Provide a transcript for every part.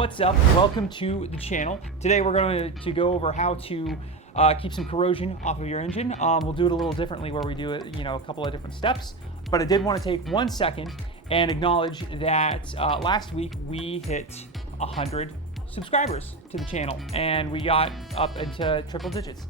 What's up? Welcome to the channel. Today we're going to go over how to keep some corrosion off of your engine. We'll do it a little differently where we do it, a couple of different steps. But I did want to take 1 second and acknowledge that last week we hit 100 subscribers to the channel, and we got up into triple digits.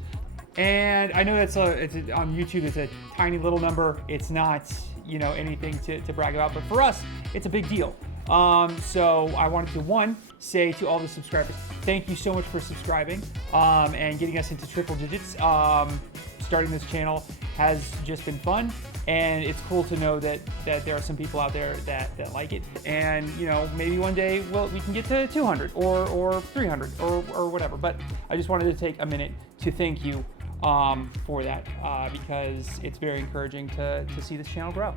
And I know that's on YouTube, it's a tiny little number. It's not, anything to brag about, but for us, it's a big deal. So I wanted to, say to all the subscribers, thank you so much for subscribing and getting us into triple digits. Starting this channel has just been fun, and it's cool to know that there are some people out there that like it. And maybe one day we can get to 200 or 300 or whatever. But I just wanted to take a minute to thank you for that because it's very encouraging to see this channel grow.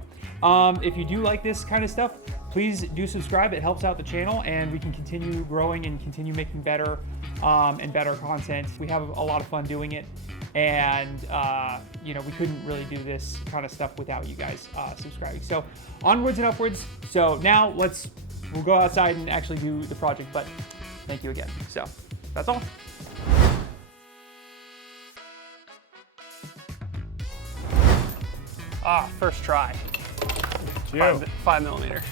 If you do like this kind of stuff, please do subscribe. It helps out the channel, and we can continue growing and continue making better and better content. We have a lot of fun doing it, and we couldn't really do this kind of stuff without you guys subscribing. So onwards and upwards. So now we'll go outside and actually do the project, but thank you again. So that's all. First try. 5 millimeter.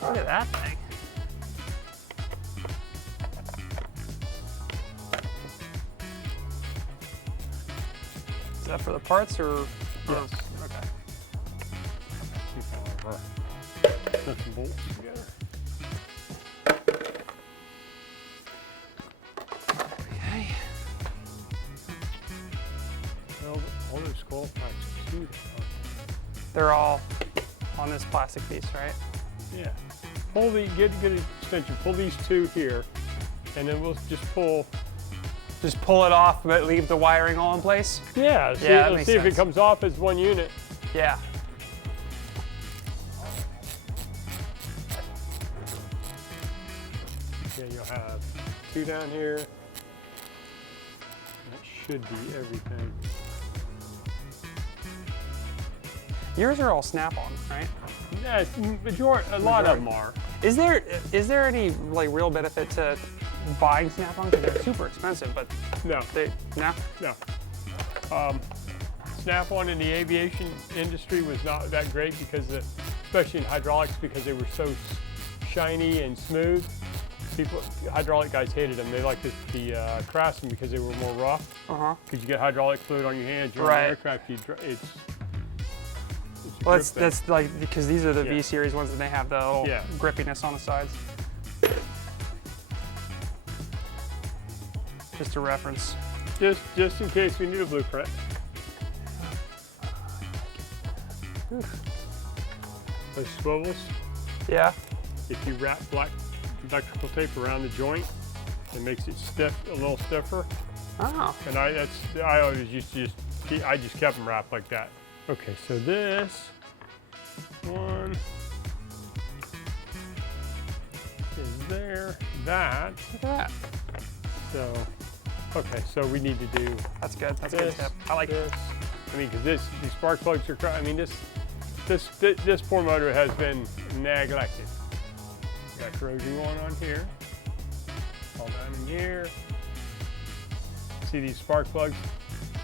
Look at that thing. Is that for the parts or? Yes. Okay. Keep all of our nuts and bolts together. Okay. Well, all those skull packs too. They're all on this plastic piece, right? Yeah. Pull the good extension. Pull these two here, and then we'll just pull. Just pull it off, but leave the wiring all in place? Yeah. Let's see if it comes off as one unit. Yeah. Yeah, you'll have two down here. That should be everything. Yours are all snap-on, right? Yeah, a lot of them are. Is there any real benefit to buying snap-on? Because they're super expensive, but No. No? Snap-on in the aviation industry was not that great because, especially in hydraulics, because they were so shiny and smooth. Hydraulic guys hated them. They liked the Craftsman because they were more rough. Because you get hydraulic fluid on your hands. You're on an aircraft. Well, that's because these are the V series ones, and they have the little grippiness on the sides. Just a reference. Just in case we need a blueprint. Those swivels. Yeah. If you wrap black electrical tape around the joint, it makes it stiff, a little stiffer. Oh. And I always used to I just kept them wrapped like that. Okay, so this one is there. That. Look at that. So, okay, so we need to do. That's good. That's a good step. I like this. I mean, because these spark plugs are. I mean, this poor motor has been neglected. Got corrosion going on here. All down in here. See these spark plugs?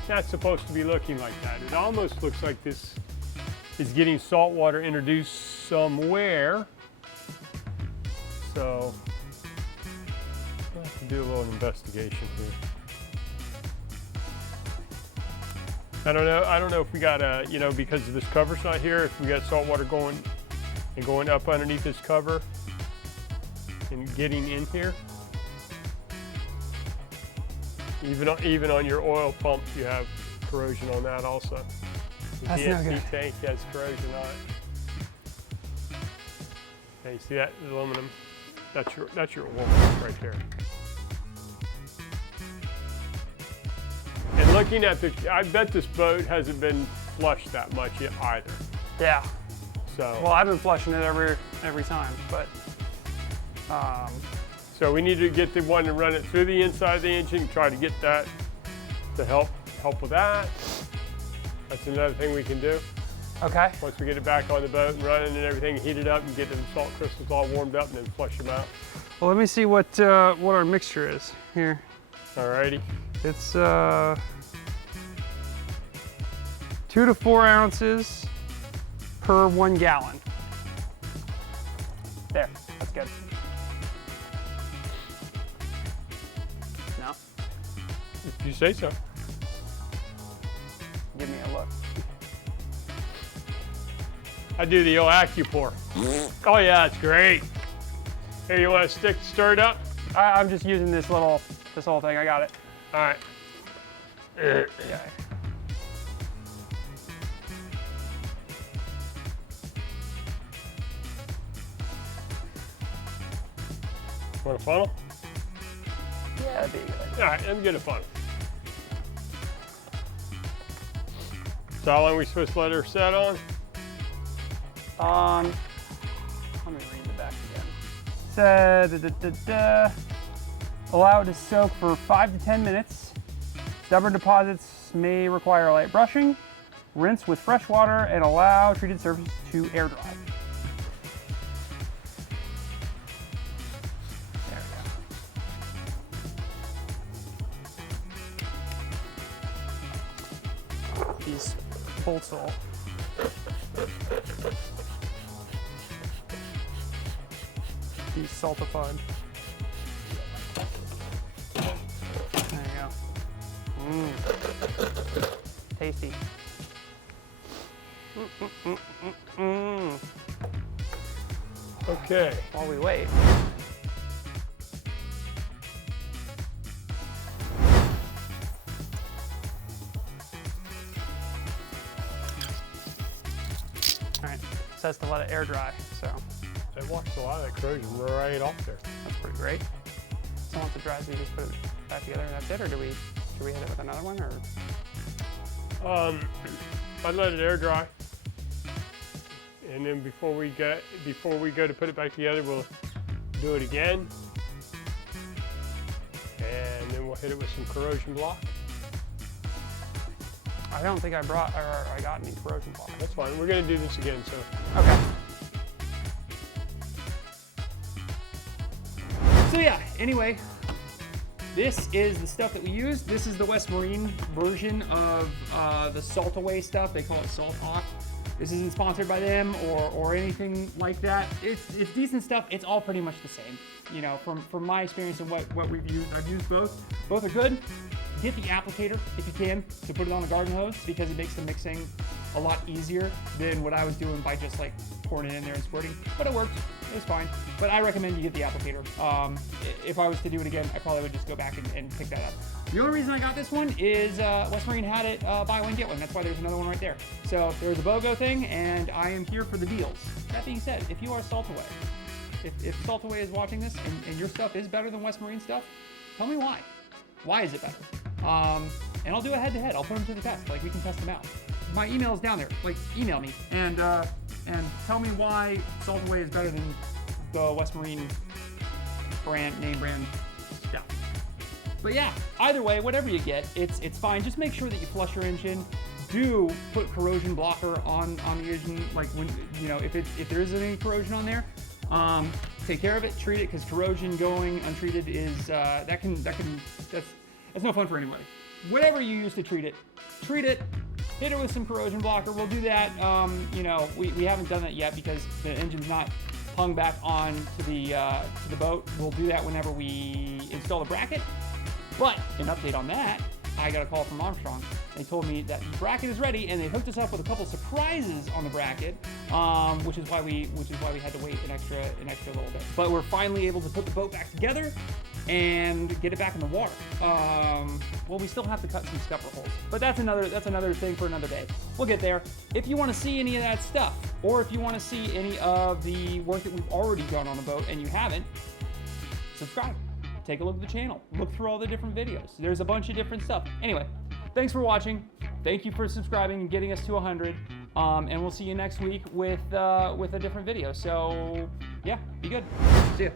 Not supposed to be looking like that. It almost looks like this is getting salt water introduced somewhere. So we'll have to do a little investigation here. I don't know if we got because this cover's not here, if we got salt water going up underneath this cover and getting in here. Even on your oil pump, you have corrosion on that also. The That's no good. tank has corrosion on it. Okay, you see that aluminum? That's your oil pump right there. And looking at I bet this boat hasn't been flushed that much yet either. Yeah. So. Well, I've been flushing it every time, but. So we need to get the one to run it through the inside of the engine, try to get that to help with that. That's another thing we can do. Okay. Once we get it back on the boat and running and everything, heat it up and get the salt crystals all warmed up and then flush them out. Well, let me see what our mixture is here. Alrighty. It's 2 to 4 ounces per 1 gallon. There, that's good. No? If you say so. Give me a look. I do the old AccuPour. Oh yeah, it's great. Here, you want to stir it up? I'm just using this whole thing. I got it. All right. Yeah. Want a funnel? Yeah, that'd be a good idea. All right, let me get a funnel. So how long are we supposed to let her set on? Let me read the back again. Said, allow it to soak for 5 to 10 minutes. Stubborn deposits may require light brushing. Rinse with fresh water and allow treated surface to air dry. There we go. These bolts will be saltified. There you go. Tasty. Okay. While we wait. All right, it says to let it air dry, so That washed a lot of that corrosion right off there. that's pretty great. So once it dries, we just put it back together and that's it, or should we hit it with another one, or? I'd let it air dry. And then before we go to put it back together, we'll do it again. And then we'll hit it with some corrosion block. I don't think I got any corrosion block. That's fine. We're gonna do this again, so. Okay. So yeah, anyway, this is the stuff that we use. This is the West Marine version of the Salt Away stuff. They call it Salt Hawk. This isn't sponsored by them or anything like that. It's decent stuff. It's all pretty much the same. You know, from my experience and what we've used, I've used both. Both are good. Get the applicator if you can to put it on the garden hose because it makes the mixing a lot easier than what I was doing by just like pouring it in there and squirting. But it worked. It's fine. But I recommend you get the applicator. If I was to do it again, I probably would just go back and pick that up. The only reason I got this one is West Marine had it buy one, get one. That's why there's another one right there. So there's a BOGO thing, and I am here for the deals. That being said, if you are Salt Away, if Salt Away is watching this and your stuff is better than West Marine stuff, tell me why. Why is it better? And I'll do a head-to-head. I'll put them to the test. Like, we can test them out. My email is down there. Like, email me and tell me why Salt Away is better than the West Marine name brand stuff. But yeah, either way, whatever you get, it's fine. Just make sure that you flush your engine. Do put corrosion blocker on the engine. Like when if there isn't any corrosion on there, take care of it, treat it, because corrosion going untreated is that's no fun for anybody. Whatever you use to treat it, hit it with some corrosion blocker. We'll do that. We haven't done that yet because the engine's not hung back on to the boat. We'll do that whenever we install the bracket. But an update on that, I got a call from Armstrong. They told me that the bracket is ready, and they hooked us up with a couple surprises on the bracket, which is why we had to wait an extra little bit. But we're finally able to put the boat back together and get it back in the water. Well, we still have to cut some scupper holes, but that's another thing for another day. We'll get there. If you want to see any of that stuff, or if you want to see any of the work that we've already done on the boat and you haven't, subscribe. Take a look at the channel. Look through all the different videos. There's a bunch of different stuff. Anyway, thanks for watching. Thank you for subscribing and getting us to 100. And we'll see you next week with a different video. So yeah, be good. See ya.